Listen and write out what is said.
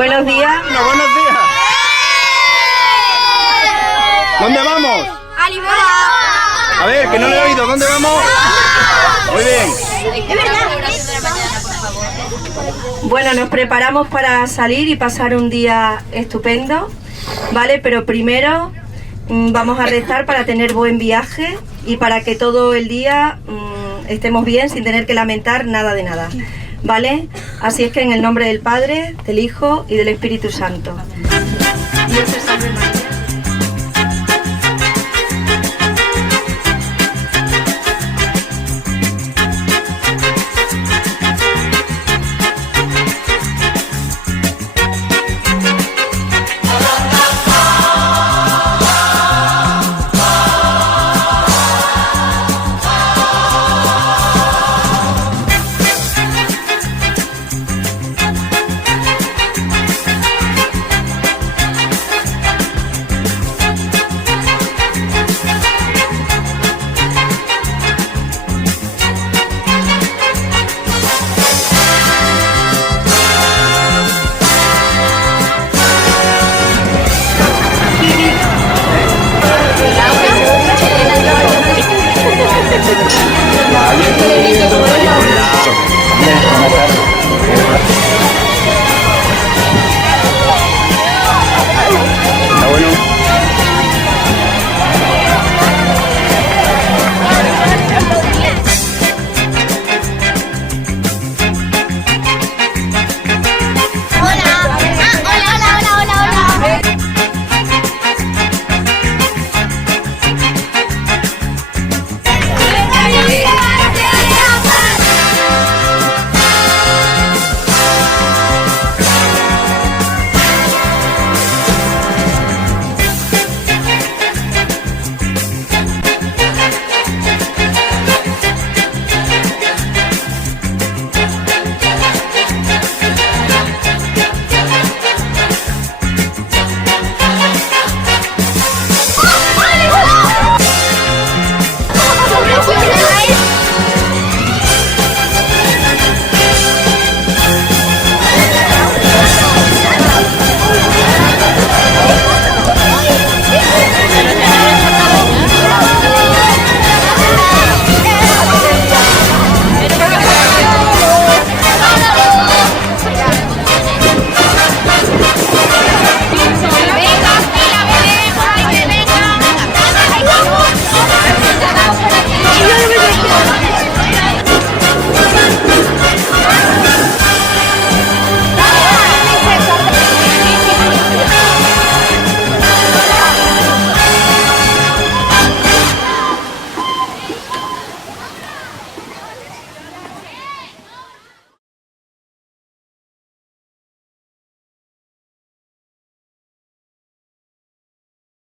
Buenos días. Bueno, buenos días. ¿Dónde vamos? A Lisboa. A ver, que no le he oído. ¿Dónde vamos? Muy bien. Bueno, nos preparamos para salir y pasar un día estupendo, ¿vale? Pero primero vamos a rezar para tener buen viaje y para que todo el día estemos bien sin tener que lamentar nada de nada, ¿vale? Así es que en el nombre del Padre, del Hijo y del Espíritu Santo. Dios te salve María.